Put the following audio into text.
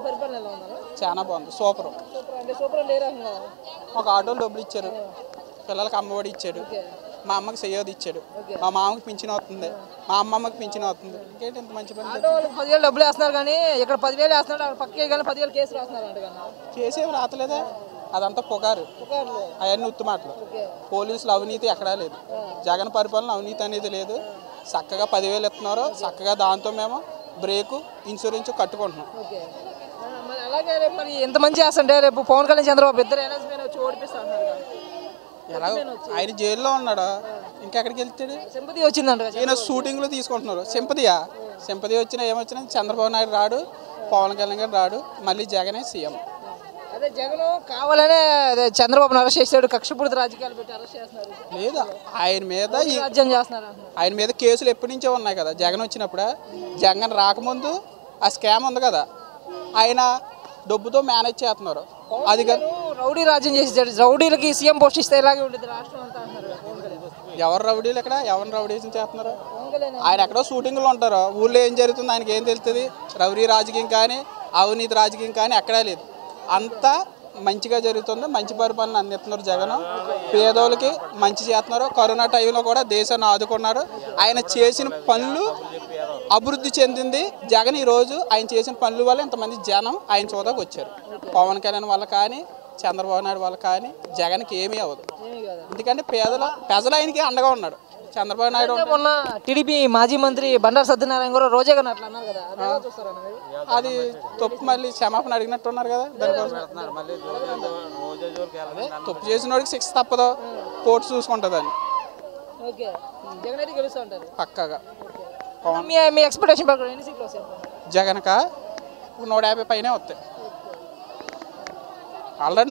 గారి పరిపాలన ఎలా ఉందా? చాలా బాగుంది, సూపర్. సూపర్ అంటే ఏ రకంగా? ఒక ఆటోలు డబ్బులు ఇచ్చారు, పిల్లలకి అమ్మఒడి ఇచ్చాడు, మా అమ్మకి చెయ్యది ఇచ్చాడు, మా మామకి పింఛన్ అవుతుంది, మా అమ్మమ్మకి పింఛన్ అవుతుంది. ఇంకేంటి ఇంత మంచి పని? ఆటో వాళ్ళకి 10,000 డబ్బులు వేస్తున్నారు కానీ ఇక్కడ 10,000 వేస్తున్నాడు, అక్కడ పక్కే కానీ 10,000 కేసు రాస్తున్నారు అంట. కేసు ఏం రాతలేదా? అదంతా పొగారు, అవన్నీ ఉత్తు మాటలు. పోలీసులు అవినీతి ఎక్కడా లేదు, జగన్ పరిపాలన అవినీతి అనేది లేదు. చక్కగా 10,000 ఇస్తున్నారు, చక్కగా దాంతో మేము బ్రేకు ఇన్సూరెన్స్ కట్టుకుంటున్నాం. అలాగే రేపు మరి ఎంత మంచి చేస్తుంటే రేపు పవన్ కళ్యాణ్ చంద్రబాబు ఇద్దరు ఎన్ఎస్పీ వచ్చి ఓడిపిస్తారు. ఎలా ఆయన జైల్లో ఉన్నాడు, ఇంకెక్కడికి వెళ్తాడు? సింపతి వచ్చిందంట, ఈయన షూటింగ్లో తీసుకుంటున్నారు. సింపతి వచ్చినా ఏమొచ్చినా చంద్రబాబు నాయుడు రాడు, పవన్ కళ్యాణ్ గారు రాడు, మళ్ళీ జగనే సీఎం. అదే జగన్ కావాలనే చంద్రబాబును అరెస్ట్ చేశాడు, కక్షపూరిత రాజకీయాలు పెట్టి అరెస్ట్ చేస్తున్నారు. లేదా ఆయన మీద రాజ్యం చేస్తున్నారు, ఆయన మీద కేసులు ఎప్పటి నుంచో ఉన్నాయి కదా. జగన్ వచ్చినప్పుడు, జగన్ రాకముందు ఆ స్కామ్ ఉంది కదా, ఆయన డబ్బుతో మేనేజ్ చేస్తున్నారు. అది రౌడీ రాజ్యం చేసేసాడు, రౌడీలకి సీఎం పోస్ట్ ఇస్తే ఇలాగే ఉంటుంది రాష్ట్రం అంతా అంటున్నారు. ఎవరు రౌడీలు ఇక్కడ ఎవరిని రౌడీజం చేస్తున్నారు? ఆయన ఎక్కడో షూటింగ్లో ఉంటారు, ఊళ్ళో ఏం జరుగుతుంది ఆయనకి ఏం తెలుస్తుంది? రౌడీ రాజకీయం కానీ అవినీతి రాజకీయం కానీ ఎక్కడా లేదు, అంతా మంచిగా జరుగుతుంది. మంచి పరిపాలన అందిస్తున్నారు జగన్, పేదోళ్ళకి మంచి చేస్తున్నారు. కరోనా టైంలో కూడా దేశాన్ని ఆదుకున్నారు. ఆయన చేసిన పనులు అభివృద్ధి చెందింది జగన్. ఈరోజు ఆయన చేసిన పనుల వల్ల ఇంతమంది జనం ఆయన చూడకు వచ్చారు. పవన్ కళ్యాణ్ వల్ల కానీ చంద్రబాబు నాయుడు వల్ల కానీ జగన్కి ఏమీ అవ్వదు, ఎందుకంటే ప్రజలు ఆయనకి అండగా ఉన్నాడు. చంద్రబాబు నాయుడు మొన్న టీడీపీ మాజీ మంత్రి బండారు సత్యనారాయణ కూడా రోజే కానీ అట్లా అన్నారు కదా, అది తప్పు. మళ్ళీ క్షమాపణ అడిగినట్టున్నారు కదా, దానికోసం తప్పు చేసిన వాడికి శిక్ష తప్పదు, కోర్టు చూసుకుంటుందని పక్కాగా. మీ ఎక్స్పెక్టేషన్ ప్రకారం ఎన్ని సీట్లు వస్తాయి జగన్కా? 150 పైనే వస్తాయి. ఆల్రెడీ